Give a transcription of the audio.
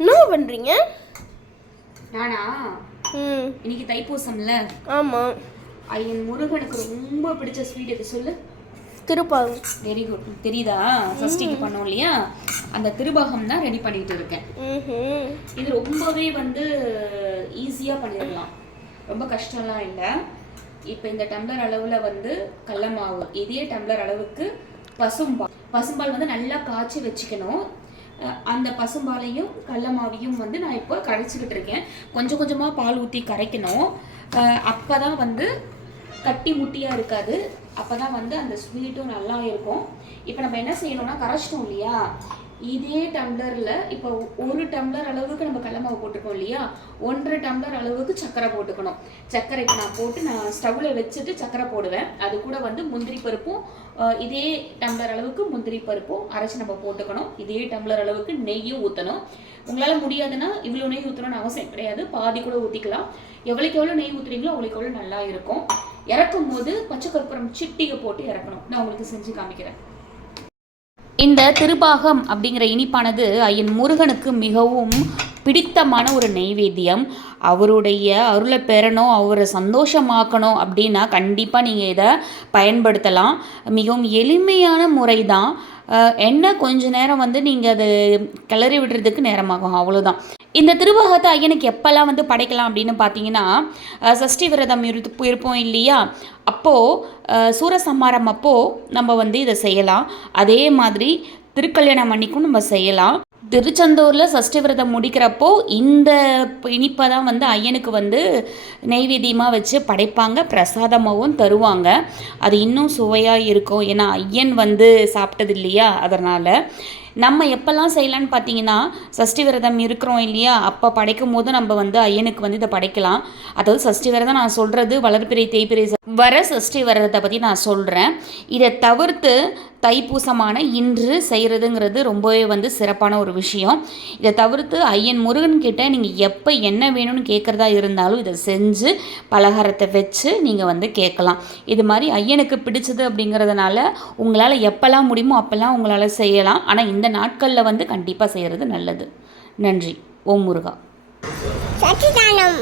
என்ன பண்றீங்க? நானா இன்னைக்கு தைப்பூசம்ல. ஆமா. ஐயன் முருகனுக்கு ரொம்ப பிடிச்ச ஸ்வீட் எது சொல்லு? திருப்பாகம். Very good. தெரியுதா? சஷ்டிக்கு பண்ணோம் இல்லையா, அந்த திருபாகம் தான் ரெடி பண்ணிட்டு இருக்கேன். இது ரொம்பவே வந்து ஈஸியா பண்ணிடலாம், ரொம்ப கஷ்டம்லாம் இல்லை. இப்போ இந்த டம்ளர் அளவில் வந்து கடல மாவு, இதே டம்ளர் அளவுக்கு பசும்பால் வந்து நல்லா காய்ச்சி வச்சுக்கணும். அந்த பசும்பாலையும் கடல மாவையும் வந்து நான் இப்போ கரைச்சிக்கிட்டு இருக்கேன். கொஞ்சம் கொஞ்சமாக பால் ஊற்றி கரைக்கணும். அப்போ தான் வந்து கட்டி முட்டியாக இருக்காது, அப்போ தான் வந்து அந்த ஸ்வீட்டும் நல்லா இருக்கும். இப்போ நம்ம என்ன செய்யணும்னா, கரைச்சிட்டோம் இல்லையா, இதே டம்ளரில் இப்போ 1 டம்ளர் அளவுக்கு நம்ம கடல மாவு போட்டுக்கோம் இல்லையா, 1.5 டம்ளர் அளவுக்கு சர்க்கரை போட்டுக்கணும். சர்க்கரை இப்போ நான் போட்டு நான் ஸ்டவ்வில் வச்சுட்டு சர்க்கரை போடுவேன். அது கூட வந்து முந்திரி பருப்பும் இதே டம்ளர் அளவுக்கு முந்திரி பருப்பும் அரைச்சி நம்ம போட்டுக்கணும். இதே டம்ளர் அளவுக்கு நெய்யும் ஊற்றணும். உங்களால் முடியாதுன்னா இவ்வளோ நெய் ஊற்றணும்னு அவசியம் கிடையாது, பாதி கூட ஊற்றிக்கலாம். எவ்வளோக்கு எவ்வளோ நெய் ஊற்றுறீங்களோ அவ்வளோக்கு எவ்வளோ நல்லா இருக்கும். இறக்கும் போது பச்சை கற்பூரம் சிட்டிகை போட்டு இறக்கணும். நான் உங்களுக்கு செஞ்சு காமிக்கிறேன். இந்த திருபாகம் அப்படிங்கிற இனிப்பானது ஐயன் முருகனுக்கு மிகவும் பிடித்தமான ஒரு நெய்வேத்தியம். அவருடைய அருளை பெறணும், அவரை சந்தோஷமாக்கணும் அப்படின்னா கண்டிப்பாக நீங்கள் இதை பயன்படுத்தலாம். மிகவும் எளிமையான முறை தான். என்ன கொஞ்ச நேரம் வந்து நீங்கள் அதை கிளறி விடுறதுக்கு நேரமாகும், அவ்வளோதான். இந்த திருபாகத்தை ஐயனுக்கு எப்போல்லாம் வந்து படைக்கலாம் அப்படின்னு பார்த்தீங்கன்னா, சஷ்டி விரதம் இருப்போம் இல்லையா, அப்போது சூரசம்ஹாரம் அப்போது நம்ம வந்து இதை செய்யலாம். அதே மாதிரி திருக்கல்யாணம் அன்னைக்கும் நம்ம செய்யலாம். திருச்செந்தூரில் சஷ்டி விரதம் முடிக்கிறப்போ இந்த இனிப்பை தான் வந்து ஐயனுக்கு வந்து நெய்வேத்தியமாக வச்சு படைப்பாங்க, பிரசாதமாகவும் தருவாங்க. அது இன்னும் சுவையாக இருக்கும், ஏன்னா ஐயன் வந்து சாப்பிட்டது இல்லையா, அதனால். நம்ம எப்போல்லாம் செய்யலான்னு பார்த்தீங்கன்னா, சஷ்டி விரதம் இருக்கிறோம் இல்லையா, அப்போ படைக்கும் போது நம்ம வந்து ஐயனுக்கு வந்து இதை படைக்கலாம். அதாவது சஷ்டி விரதம் நான் சொல்கிறது வளர்பிறை தேய்பிறை வர சஷ்டி விரதத்தை பற்றி நான் சொல்கிறேன். இதை தவிர்த்து தைப்பூசமான இன்று செய்கிறதுங்கிறது ரொம்பவே வந்து சிறப்பான ஒரு விஷயம். இதை தவிர்த்து ஐயன் முருகன் கிட்ட நீங்கள் எப்போ என்ன வேணும்னு கேட்குறதா இருந்தாலும் இதை செஞ்சு பலகாரத்தை வச்சு நீங்கள் வந்து கேட்கலாம். இது மாதிரி ஐயனுக்கு பிடிச்சது அப்படிங்கிறதுனால உங்களால் எப்போல்லாம் முடியுமோ அப்போல்லாம் உங்களால் செய்யலாம். ஆனால் இந்த நாட்களில் வந்து கண்டிப்பாக செய்கிறது நல்லது. நன்றி. ஓம் முருகா. சச்சிதானம்